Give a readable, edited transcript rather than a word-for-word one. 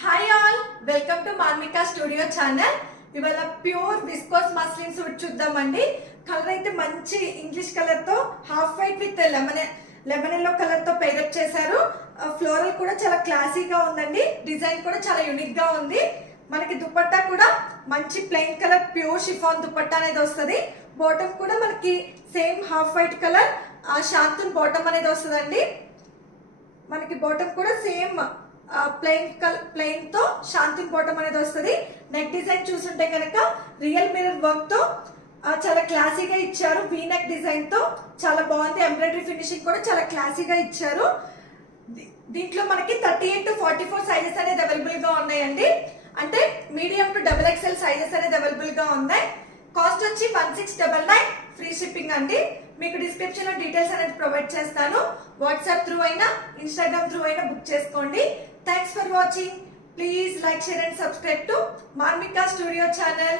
Hi all, welcome to Marmika studio channel. ఇవాళ pure viscose muslin suit చూద్దామండి. Colour అయితే మంచి ఇంగ్లీష్ కలర్ తో half white with lemon yellow colour తో pair up చేశారు. ఫ్లోరల్ కూడా చాలా క్లాసీగా ఉందండి. డిజైన్ కూడా చాలా యూనిక్ గా ఉంది. మనకి దుపట్టా కూడా మంచి plain colour pure chiffon dupatta అనేది వస్తుంది. బాటమ్ కూడా మనకి same half white colour shantoon bottom అనేది వస్తుందండి. మనకి బాటమ్ కూడా సేమ్ ప్లెయిన్ తో శాంతిన్ బాటమ్ అనేది వస్తుంది. నెక్ డిజైన్ చూస్తుంటే కనుక రియల్ మిర్రర్ వర్క్ తో చాలా క్లాసీగా ఇచ్చారు. వీ నెక్ డిజైన్ తో చాలా బాగుంది. ఎంబ్రాయిడరీ ఫినిషింగ్ కూడా చాలా క్లాసీగా ఇచ్చారు. దీంట్లో మనకి 38 to 44 సైజెస్ అనేది అవైలబుల్ గా ఉన్నాయండి. అంటే మీడియం టు XXL సైజెస్ అనేది అవైలబుల్ గా ఉన్నాయి. కాస్ట్ వచ్చి 1699, ఫ్రీ షిప్పింగ్ అండి. మీకు డిస్క్రిప్షన్ లో డీటెయిల్స్ అనేది ప్రొవైడ్ చేస్తాను. వాట్సాప్ త్రూ అయినా ఇన్స్టాగ్రామ్ త్రూ అయినా బుక్ చేసుకోండి. Thanks for watching. Please like, share and subscribe to Marmika studio channel.